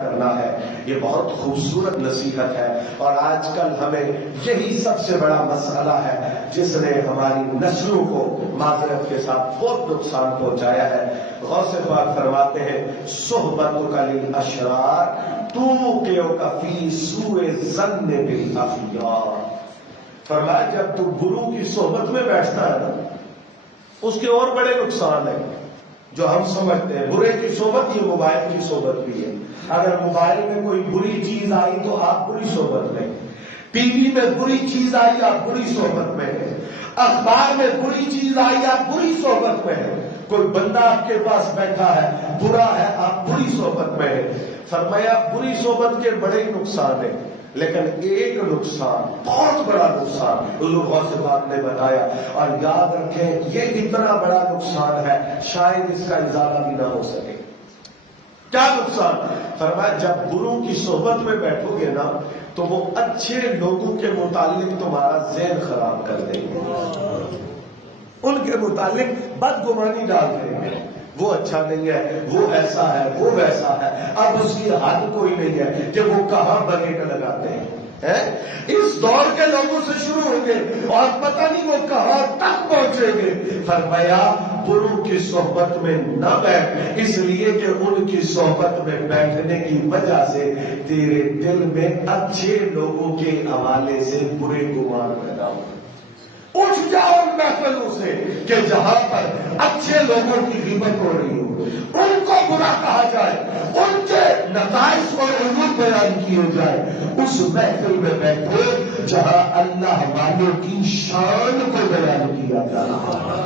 کرنا ہے. یہ بہت خوبصورت نصیحت ہے اور آج کل ہمیں یہی سب سے بڑا مسئلہ ہے جس نے ہماری نسلوں کو معذرت کے ساتھ بہت نقصان پہنچایا ہے. غوث پاک فرماتے ہیں صحبتک للاشرار توقعک فی سوء الظن بالاخیار. فرمایا جب تو گرو کی صحبت میں بیٹھتا ہے نا اس کے اور بڑے نقصان ہیں جو ہم سمجھتے ہیں. برے کی صحبت یہ موبائل کی صحبت بھی ہے. اگر موبائل میں کوئی بری چیز آئی تو آپ بری صحبت میں، ٹی وی میں بری چیز آئی آپ بری صحبت میں ہیں، اخبار میں بری چیز آئی آپ بری صحبت میں ہیں. کوئی بندہ آپ کے پاس بیٹھا ہے برا ہے آپ بری صحبت میں ہیں. فرمایا بری صحبت کے بڑے نقصان ہیں لیکن ایک نقصان بہت بڑا نقصان حضور غوث پاک نے بتایا اور یاد رکھیں یہ اتنا بڑا نقصان ہے شاید اس کا ازالہ بھی نہ ہو سکے. کیا نقصان؟ فرمایا جب گرو کی صحبت میں بیٹھو گے نا تو وہ اچھے لوگوں کے متعلق تمہارا ذہن خراب کر دیں گے، ان کے متعلق بدگمانی ڈال دیں گے. وہ اچھا نہیں ہے، وہ ایسا ہے، وہ ویسا ہے. اب اس کی حد کوئی نہیں ہے کہ وہ کہاں بگیٹ لگاتے ہیں. اس دور کے لوگوں سے شروع ہوں گے اور پتہ نہیں وہ کہاں تک پہنچیں گے. فرمایا گرو کی صحبت میں نہ بیٹھ، اس لیے کہ ان کی صحبت میں بیٹھنے کی وجہ سے تیرے دل میں اچھے لوگوں کے حوالے سے برے گمان پیدا ہو. اٹھ جاؤ ان محفلوں سے کہ جہاں پر اچھے لوگوں کی غیبت ہو رہی ہو، ان کو برا کہا جائے، ان کے نتائج اور عیوب بیان کیے جائے. اس محفل میں بیٹھو جہاں اللہ والوں کی شان کو بیان کیا جا رہا ہے.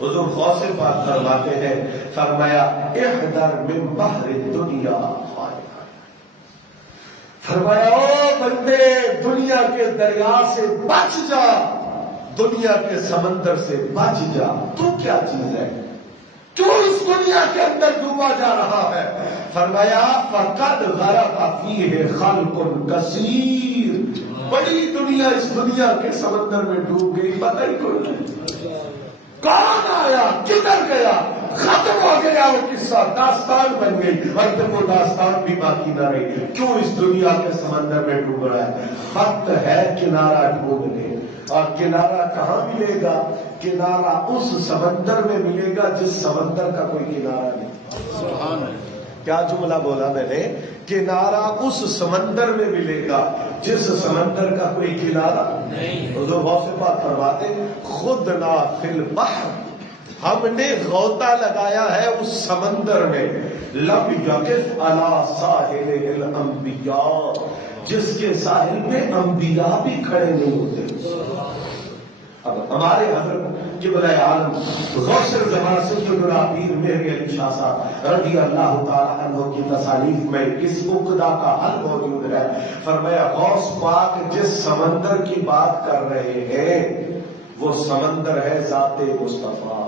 حضور غوث پاک فرماتے ہیں فرمایا احذر من بحر الدنیا، فرمایا او بندے دنیا کے دریا سے بچ جا، دنیا کے سمندر سے بچ جا. تو کیا چیز ہے؟ کیوں اس دنیا کے اندر ڈوبا جا رہا ہے؟ فرمایا فقد غرق فیہ خلق کثیر، بڑی دنیا اس دنیا کے سمندر میں ڈوب گئی، پتہ ہی کوئی نہیں کون آیا کدھر گیا، ختم ہو گیا وہ قصہ، داستان بن گئی اور پھر وہ داستان بھی باقی نہ رہی. کیوں اس دنیا کے سمندر میں ڈوب رہا ہے؟ وقت ہے کنارہ ڈھونڈنے، اور کنارہ کہاں ملے گا؟ کنارہ اس سمندر میں ملے گا جس سمندر کا کوئی کنارہ نہیں. سبحان اللہ. کیا جملہ بولا میں نے؟ کنارہ اس سمندر میں ملے گا جس سمندر کا کوئی کنارہ نہیں. حضور غوث پاک فرماتے خود نا فی البحر، ہم نے غوطہ لگایا ہے اس سمندر میں، لم یقف علی ساحل الانبیاء، جس کے ساحل میں انبیاء بھی کھڑے نہیں ہوتے. اب ہمارے حضرت قبلہ عالم غوث الزمان سیدنا پیر مہر علی شاہ صاحب رضی اللہ تعالی عنہ کی تصانیف میں اس عقدہ کا حل موجود ہے. فرمایا غوث پاک جس سمندر کی بات کر رہے ہیں وہ سمندر ہے ذات مصطفیٰ.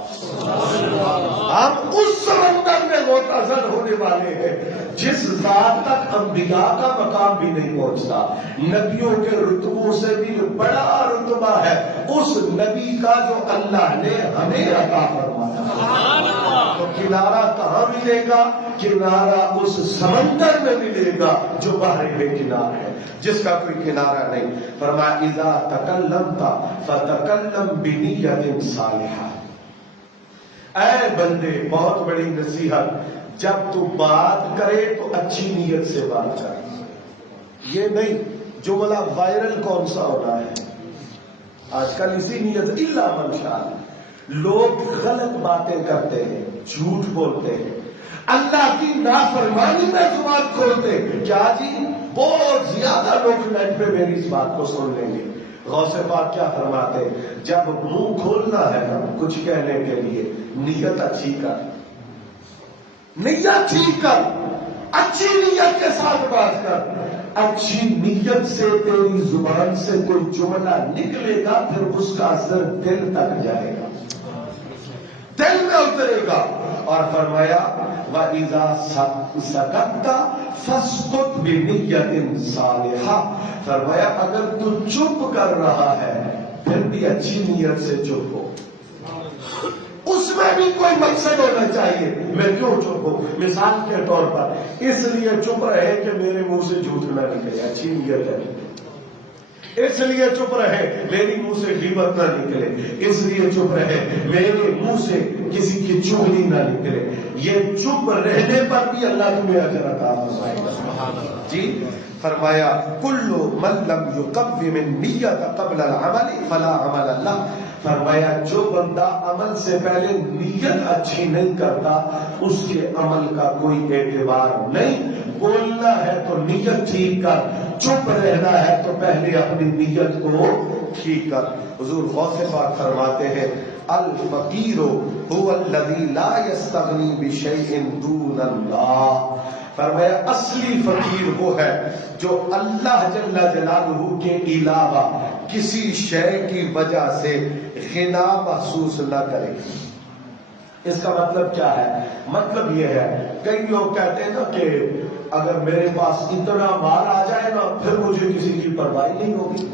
ہم اس سمندر میں غوطہ ہونے والے ہیں جس ذات تک انبیاء کا مقام بھی نہیں پہنچتا. نبیوں کے رتبوں سے بھی بڑا رتبہ ہے اس نبی کا جو اللہ نے ہمیں عطا فرمایا. تو کنارہ کہاں ملے گا؟ کنارہ اس سمندر میں ملے گا جو بحر بے کنار ہے، جس کا کوئی کنارہ نہیں. فرمایا اذا تکلمت فتکلم بنیت صالحہ. اے بندے بہت بڑی نصیحت، جب تو بات کرے تو اچھی نیت سے بات کر. یہ نہیں جملہ وائرل کون سا ہوتا ہے آج کل اسی نیت الا من شاء. لوگ غلط باتیں کرتے ہیں، جھوٹ بولتے ہیں، اللہ کی نافرمانی میں زبان کھولتے ہیں. کیا جی بہت زیادہ لوگ نیٹ پہ میری اس بات کو سن لیں گے. غوث پاک کیا فرماتے جب منہ کھولنا ہے نا کچھ کہنے کے لیے نیت اچھی کر، نیت ٹھیک کر، اچھی نیت کے ساتھ بات کر. اچھی نیت سے تیری زبان سے کوئی جملہ نکلے گا پھر اس کا اثر دل تک جائے گا، دل میں اترے گا. اور فرمایا وَإِذَا سَكَتَّ فَاسْكُتْ بِنِيَّةٍ صَالِحَةٍ. فرمایا اگر تو چپ کر رہا ہے پھر بھی اچھی نیت سے چپ ہو. اس اس میں بھی کوئی مقصد ہونا چاہیے. میں کیوں چپ ہوں؟ مثال کے طور پر اس لیے چپ رہے کہ میرے منہ سے جھوٹ نہ نکلے، اچھی نیت ہے. اس لیے چپ رہے میری منہ سے غیبت نہ نکلے. اس لیے چپ رہے میرے منہ سے کسی کی چغلی نہ نکلے. یہ چپ رہنے پر بھی اللہ تمہیں اجر عطا فرمائے گا. جی فرمایا کل من لم یقوم النیت قبل العمل فلا عمل له. فرمایا جو بندہ عمل سے پہلے نیت اچھی نہیں کرتا اس کے عمل کا کوئی اعتبار نہیں. بولنا ہے تو نیت ٹھیک کر، چپ رہنا ہے تو پہلے اپنی نیت کو ٹھیک کر. حضور غوث پاک فرماتے ہیں الفقیر هو الذی لا یستغنی بشیء دون اللہ. فرمایا اصلی فقیر وہ ہے جو اللہ جل جلالہ کے علاوہ کسی شے کی وجہ سے غنا محسوس نہ کرے. اس کا مطلب کیا ہے؟ مطلب یہ ہے کئی لوگ کہتے ہیں نا کہ اگر میرے پاس اتنا مال آ جائے نا پھر مجھے کسی کی پرواہ نہیں ہوگی.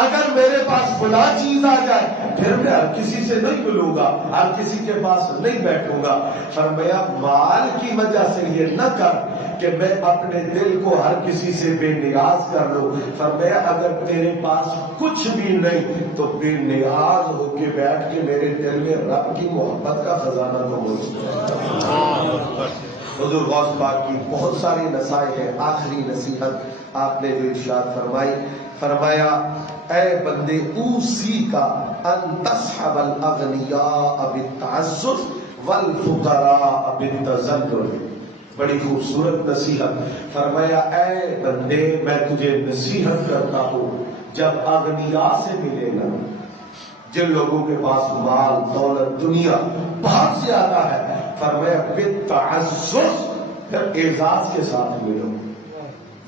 اگر میرے پاس فلاں چیز آ جائے پھر میں ہر کسی سے نہیں ملوں گا، ہر کسی کے پاس نہیں بیٹھوں گا. فرمایا مال کی وجہ سے یہ نہ کر کہ میں اپنے دل کو ہر کسی سے بے نیاز کر لوں. فرمایا اگر تیرے پاس کچھ بھی نہیں تو بے نیاز ہو کے بیٹھ کے میرے دل میں رب کی محبت کا خزانہ تو موجود ہے. حضور غوث پاک کی بہت ساری نصائح ہیں. آخری نصیحت آپ نے جو ارشاد فرمائی، فرمایا اے بندے اوسی کا ان تصحب الاغنیاء بالتعزز والفقراء بالتذلل. بڑی خوبصورت نصیحت. فرمایا اے بندے میں تجھے نصیحت کرتا ہوں جب اغنیاء سے ملے گا، جن لوگوں کے پاس مال دولت دنیا بہت زیادہ ہے، فرمایا بالتعزز، پھر اعزاز کے ساتھ ملو،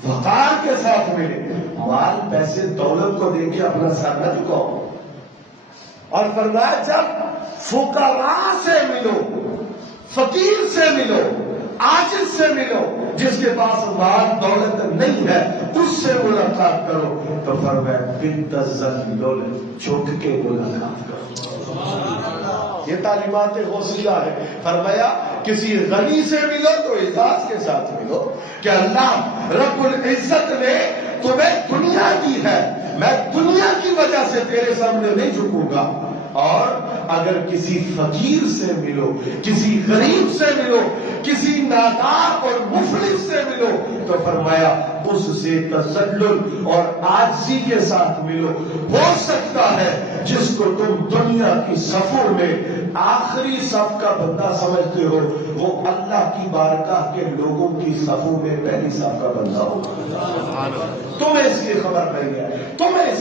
وقار کے ساتھ ملے. مال پیسے دولت کو دے کے اپنا سر نہ جھکاؤ. اور فرمایا جب فقراء سے ملو، فقیر سے ملو، عاجز سے ملو، جس کے پاس مال دولت نہیں ہے اس سے ملاقات کرو. تو فرمایا بالتذلل، جھک کے ملاقات کرو. یہ تعلیمات غوثیہ ہے. فرمایا کسی غنی سے ملو تو اعزاز کے ساتھ ملو کہ اللہ رب العزت نے تمہیں دنیا دی ہے، میں دنیا کی وجہ سے تیرے سامنے نہیں جھکوں گا. اور اگر کسی فقیر سے ملو، کسی غریب سے ملو، کسی نادار اور مفلس سے ملو تو فرمایا اس سے تذلل اور عاجزی کے ساتھ ملو. ہو سکتا ہے جس کو تم دنیا کی صفوں میں آخری صف کا بندہ سمجھتے ہو وہ اللہ کی بارگاہ کے لوگوں کی صفوں میں پہلی صف کا بندہ ہو. تمہیں اس کی خبر نہیں ہے، تمہیں